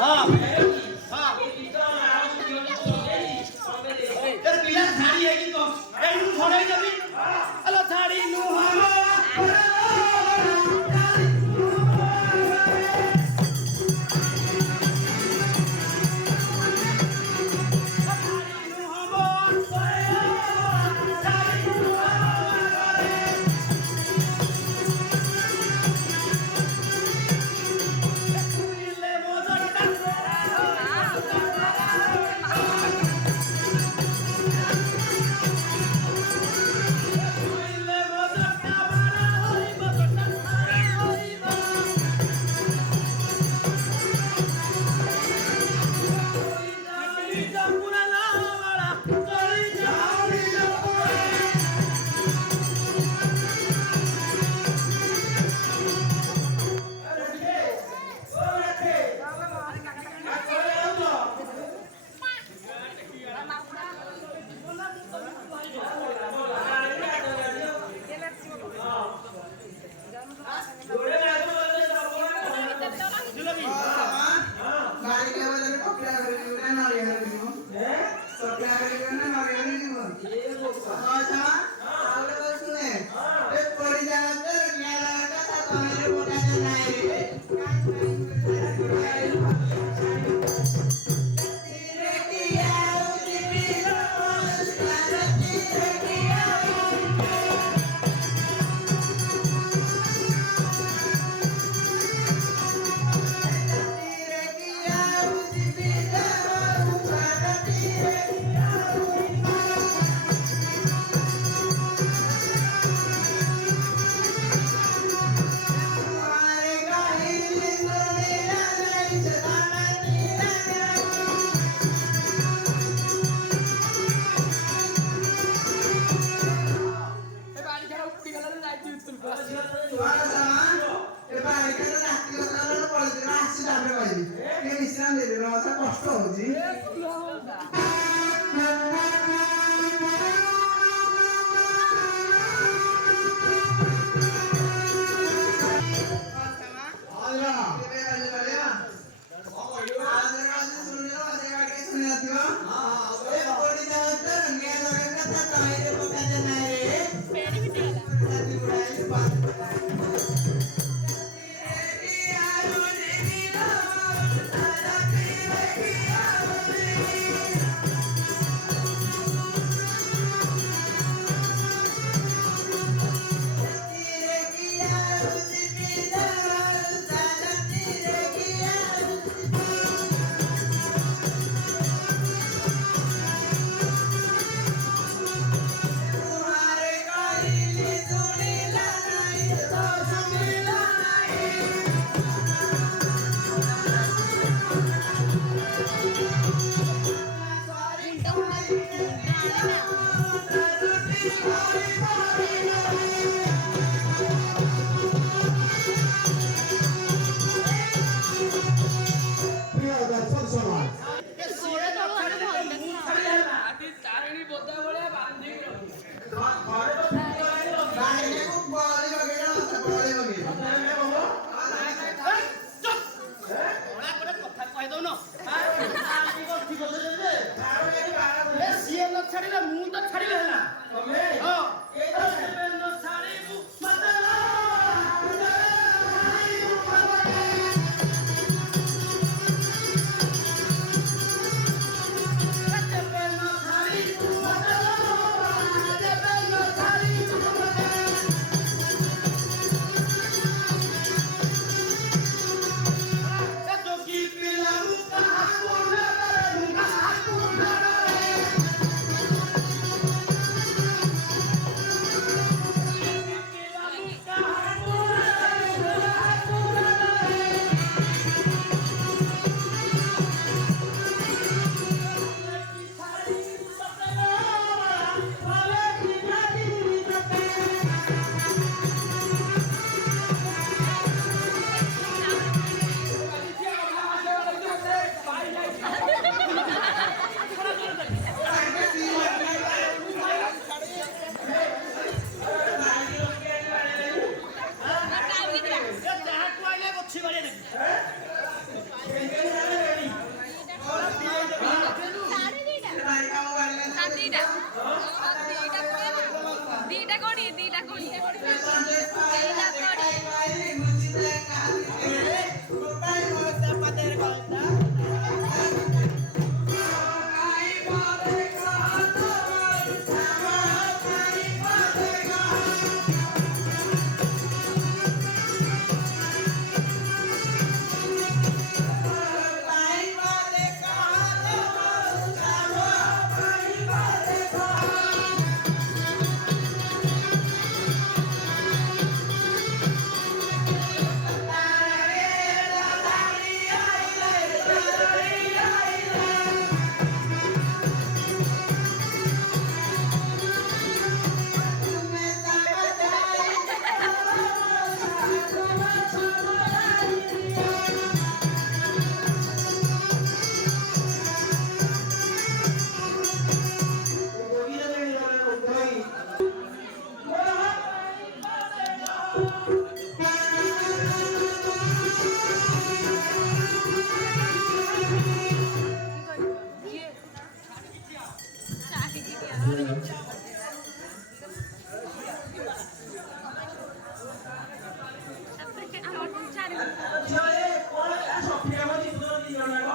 हाँ हाँ तेरे पीला साड़ी है कि तो ए नू छोड़े जभी अल्लाह साड़ी नू কষ্ট হচ্ছে ଆଉ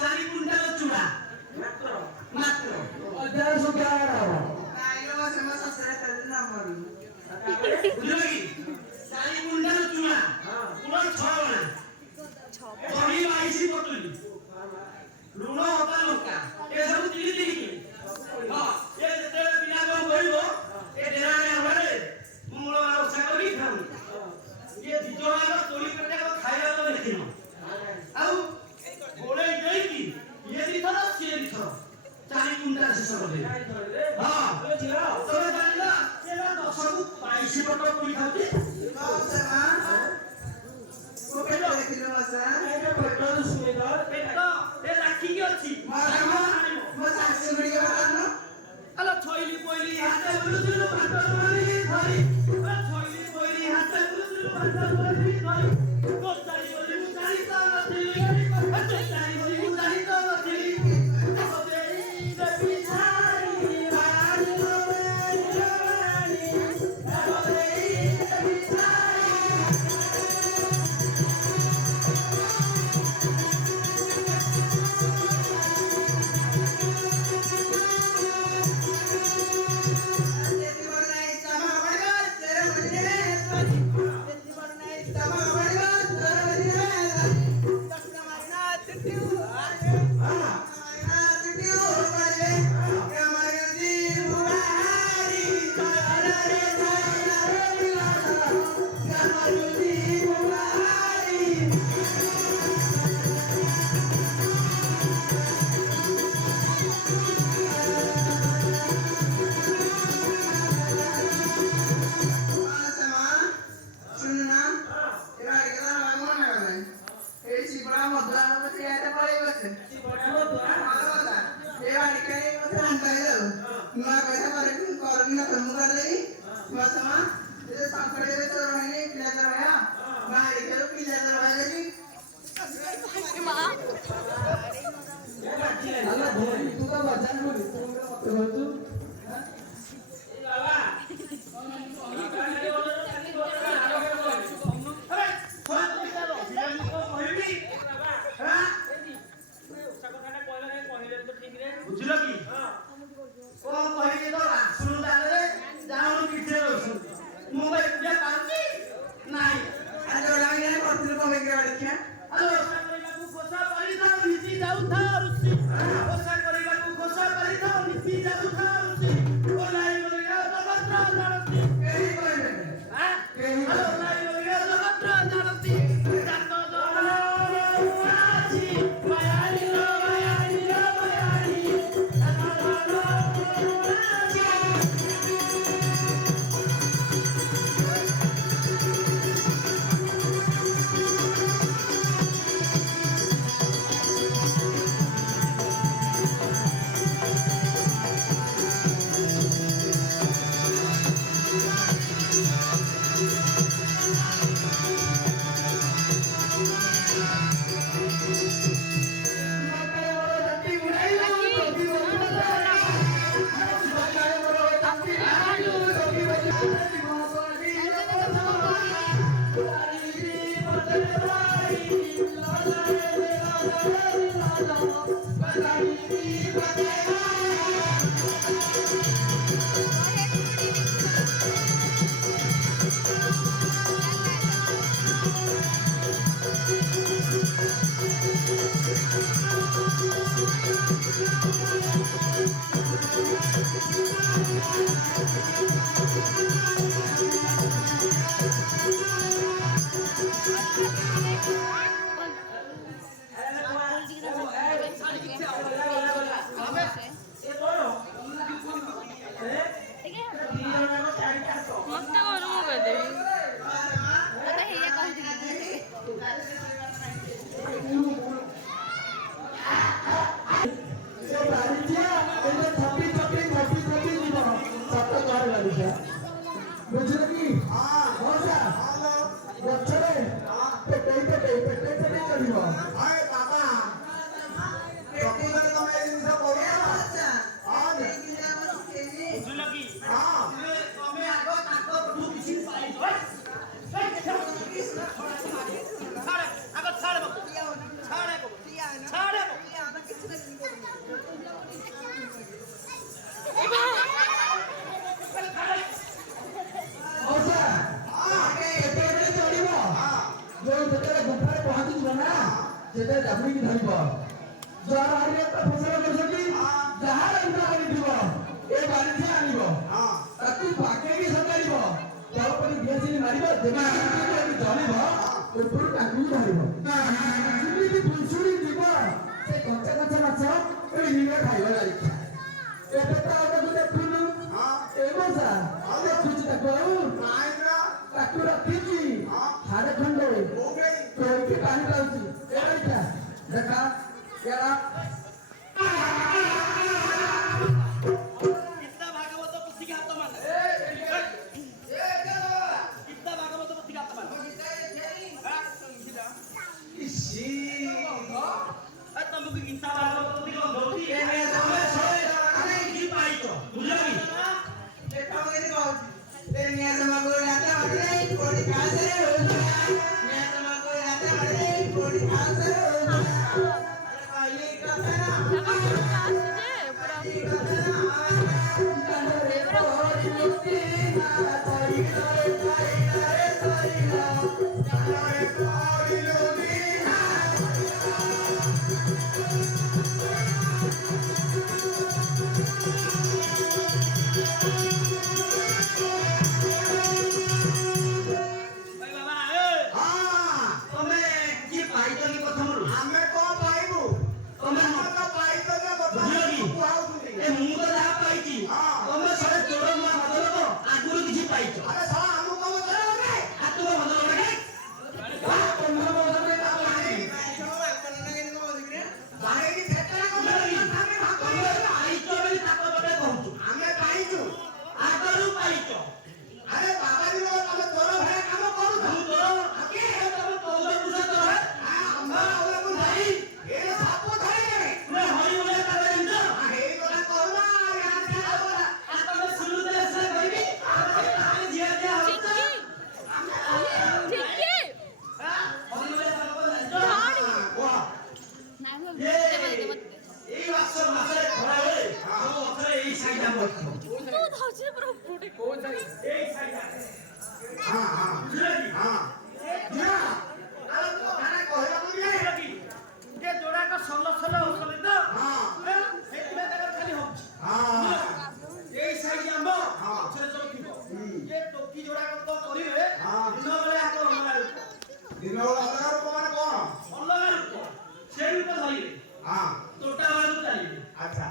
ଚାରି କୁଇଣ୍ଟାଲ ଚୁଡ଼ା ମାତ୍ର ବୁଝିଲ କି? ଚାରି କୁଇଣ୍ଟାଲ ଚୁଡ଼ା ପୁରା 6 ଅଣା ଦହି 22 ବୋତଲ ଲୁଣ ଅଦା ଲଙ୍କା ଏସବୁ ତିନି କିଲି ହଁ ଏ ଯେତେବେଳେ ପିଲା କଣ କରିବ ଏ ଡେରାରେ ଘରେ ମଙ୍ଗଳବାର ଓଷା କରିକି ଖାଉ ଇଏ ଦି ଜଣଙ୍କ ତୋଳି ପେଟାକ ଖାଇବାକୁ ଦେଖିନ ଆଉ ଗୋଳେଇ ଦେଇକି ଇଏ ଦିଥର ସିଏ ଦିଥର 4 କୁଇଣ୍ଟାଲ ଶେଷ କରିଦେବେ ହଁ ତମେ ଜାଣିଲ ସେ 10କୁ 22 ବୋତଲ ପୁରୀ ଖାଉଛି ଅଛି ଆଲୋ ଛଇଲି ପଇଲି ହାତେ ବୁଲୁଥିଲୁ ଭାତ ଧରି ଧରି ଛଇଲି ପଇଲି ହାତେ ବୁଲୁଥିଲୁ ଭାତ ଧରି ଧରି ଗୋଟାଳି ବୋଲି ମୁଁ ଜାଣି ତ ନଥିଲି ଗୋଟାଳି ବୋଲି ମୁଁ ଜାଣି ତ ନଥିଲି ବୁଝିଲ କି କଣ କହିବି ତ ଆସୁନ ତାହେଲେ ଯାଉନ ପିଠରେ ରହୁଛୁ ମୁଁ ଭାଇ ପୂଜା ପାରୁଛି ନାଇଁ କରିଥିଲୁ କଣ ଦେଖିବା ଓଷା କରିବାକୁ ଘୋଷା କରିଥାଉ ନୀତି ଯାଉଥାଉ ଋଷି ଓଷା କରିବାକୁ ଘୋଷା କରିଥାଉ ନୀତି ଯାଉଥାଉ ଋଷି ଓଲାଇ ଗଲିଆ ଜଗତ୍ର ଜାଣନ୍ତି ଓଲାଇ ଗଲିଆ ଜଗତ୍ର ଜାଣନ୍ତି ଜାତ ଜଣ ଅଛି ମାୟାଳି ମାୟାଳି ମାୟାଳି ବାରିରେ ତ ଫସଲ କରୁଛନ୍ତି ଯାହାର ଉଠା କରିଥିବ ଏ ବାରିଠି ଆଣିବ ତାକୁ ପାକେଇକି ସଜାଡ଼ିବ ତାପରେ ଗ୍ୟାସିନି ମାରିବ ଯେମିତି ଜଳିବ ଉପରୁ ଟାଙ୍କି ଧରିବ ଯେମିତି ଫୁସୁଡ଼ି ଯିବ ସେ କଞ୍ଚା କଞ୍ଚା ମାଛ ନିଜ ଖାଇବା ଲାଗି ଏବେ ତ ଆଉ ତାକୁ ଦେଖୁନୁ ଏ ବର୍ଷା ଦେଖୁଛି ତାକୁ ଆଉ ତାକୁ ରଖିଛି ହାଡେ ଖଣ୍ଡେ କୋଇଠି ପାଣି ପାଉଛି ଏଇଟା ଦେଖା ଏରା कितना भागवत पुस्तक हाथ मान कितना भागवत पुस्तक हाथ मान तुमको कितना भागवत पुस्तक गौती है तुम्हें सोए अरे की पाई तो बुझाई देखो मेरी बात ते मियां समगो जाता बड़े कोड़ी खासे मियां समगो जाता बड़े कोड़ी खासे ये कहता ना भाई बाबा ए तुम्हें की पाई तो की प्रथम रु हमें को पाइबू तुम्हें तो पाइ तो के बता कुआउ तुली ए मु तो जा पाई छी तुम्हें सारे तोड़ मा बदल तो आगुरु किछि पाई छ अरे साला हमको को बता रे आ तू बदल रे तुम्हें बदल रे बाहे की ठेकरा को तुम्हें आई तो बे ताको बटे कहू हमें पाइचू आगुरु पाई छ अरे बाबा जी लोग हम तोरो भरे काम करू तू तोड़ आके तुम तोड़ बुझा तो है हमरा ओला को भाई ए सापो धरे रे मैं हरि बोले करे इंद हे तोला कहला यार क्या बोला आ तुम सुनु दे से कहबी आगे जिया दिया होता ठीक है हां हरि बोले करे वाह ये এই বাক্সর মাসে খরা হলে ও অথরে এই সাইডা বসতো तो धाचे पर फ्रूट এই সাইডা हां हां বুঝলি हां না আরে কথা কইলা বুঝলে কি যে জোড়াটা সল্ল সল্ল হসলে তো হ্যাঁ। সেইটা তাকর খালি হচ্ছে हां এই সাইড আম্ব হ্যাঁ। ছেলে সব থিব যে টকি জোড়া কত করিবে হ্যাঁ। দিন বেলে আক অলগা রূপ দিনও অলগার কোন কোন অলগা রূপ সেই রূপ ধরিবে हां তোটা বাজু চালিবে अच्छा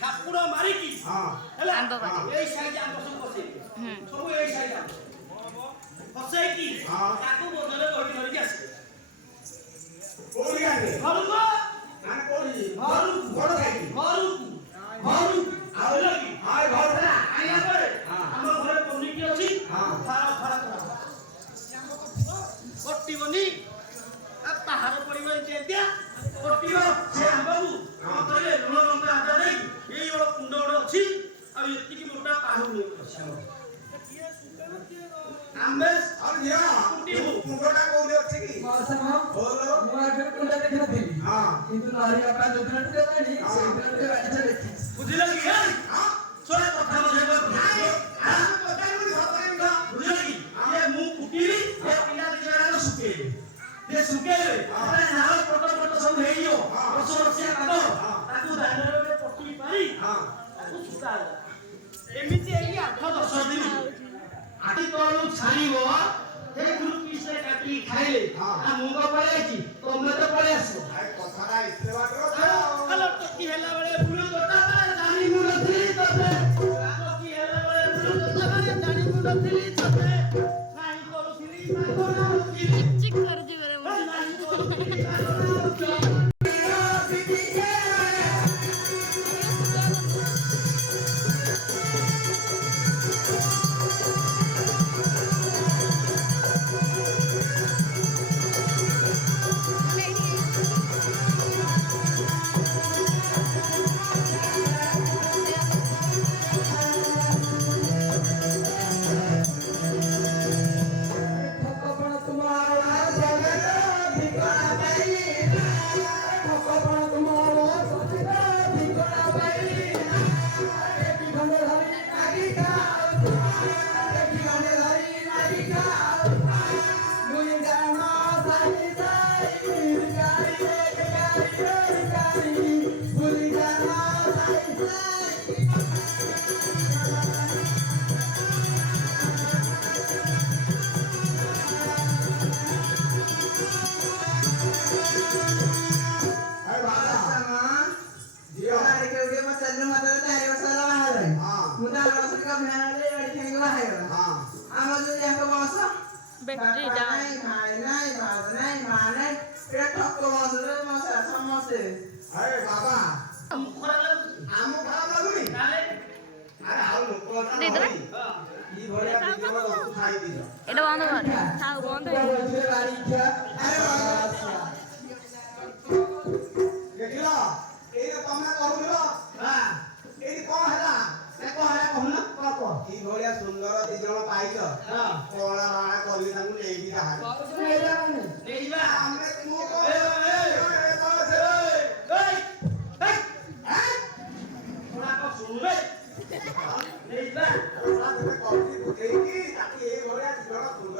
খাপুড় মারিকি हां ହେଲା ଆମ୍ବ ବାଜି। এই ସାଇଡ ଆମ୍ବ ସବୁ ବସେଇବେ ସବୁ এই ସାଇଡ ଆମ୍ବ ବସେଇକି ହଁ। ତାକୁ ବୋଝରେ ଦୌଡ଼ି ଧରିକି ଆସିବେ कोड़ी आगे ଘରକୁ माने कोड़ी ଘରକୁ बड़ खाई ଘରକୁ ଘରକୁ ଆଉ ଲାଗି हाय घर ହେଲା ଆଇଲା ପରେ ହଁ। ଆମ ଘରେ ପନିକି ଅଛି ହଁ। ଫାଳ ଫାଳ କଟିବନି ଆ ପାହାଡ଼ ପଡ଼ିବ ଏମିତିଆ କଟିବ ସେ ଆମ୍ବକୁ କଣ କରିବେ ଲୁଣ ଲଙ୍କା ଆଦା ଦେଇ ଏଇ ବଡ଼ କୁଣ୍ଡ ଗୋଟେ ଅଛି ଆଉ ଏତିକି ମୋଟା ପାହାଡ଼ ଅଛି ଆମର ଆମ୍ବେ और या मुंगटा कोड़ी अछि की ମଉସା बोलो ମୁଁ ଆଗରେ କୁଣ୍ଡା ଦେଖିନଥିଲି हां କିନ୍ତୁ ନହରି ବାପା ଯୋଉଦିନ ଦେବାନି ସେଇଦିନ ବାଡ଼ିଟା ଦେଖିଛି ବୁଝିଲ କି हां ଶୁଣ କଥା ବୁଝେଇବ हां बताई मुझे खबर नहीं ବୁଝିଲ କି ଏ ମୁଁ କୁଟିବି ଏ ପିଲା ଦି ଜଣକୁ ଶୁକେଇବି ଯେ ଶୁକେଇବେ ତାପରେ ନାଳ ପଟ ପଟ ସବୁ ହେଇଯିବ ବର୍ଷ ବର୍ଷିଆ କାମ ତାକୁ ଦାଣ୍ଡରେ ଗୋଟେ ପଟି ପାରି हां ତାକୁ ଶୁକା ଏମିତି ହେଇକି 8-10 ଦିନ ଆଟି ତଳୁ ଛାଣିବ ସେଇଥିରୁ ପିସରେ କାଟି ଖାଇଲେ ଆ ମୁଣ୍ଡ ପଳେଇଛି ତମେ ତ ପଳେଇ ଆସିବ भाई कथारा इतने बात ହ୍ୟାଲୋ ଟକି ହେଲା ବେଳେ ବୁଲୁ ତୋଟା ବେଳେ ଜାଣି ମୁଁ ନଥିଲି ତତେ ଟକି ହେଲା ବେଳେ ବୁଲୁ ତୋଟା ବେଳେ ଜାଣି ମୁଁ ନଥିଲି ତତେ ନାହିଁ କରୁଥିଲି ମାଗଣା ହଉଥିଲି चिक कर जी करे ନାହିଁ କରୁଥିଲି ମାଗଣା ହଉଥିଲି मुझे ଆରେ ବାବା ଖରାପ ଲାଗୁଛି ଆମକୁ ଖରାପ ଲାଗୁନି ତାହେଲେ ଆରେ ଆଉ ଲୋକ ଦେଇଦେଲା? ಈ ଭଳିଆ ବିଜଳ ରଖୁ ଖାଇଦିଅ এটা বন্ধ কর থাক বন্ধ হয়ে গেছে। ବସିଲେ ବାରି ଇଚ୍ଛା ଆରେ ବାବା ଦେଖିଲ ଏଇ ତମେ କହୁଥିଲ ଏଇଠି କଣ ହେଲା କହୁନ କହ କହ এই ଭଳିଆ ସୁନ୍ଦର ଦି ଜଣ ପାଇଛ କଳା ବାଳା କରି ତାଙ୍କୁ ନେଇକି ଯାହାବି ନେଇଯିବା ଆମେ ମୁଁ ଶୁଣୁବେ ନେଇଯିବା କହୁଛି ବୁଝେଇକି ତାକୁ ଏଇ ଭଳିଆ ଦି ଜଣ ସୁନ୍ଦର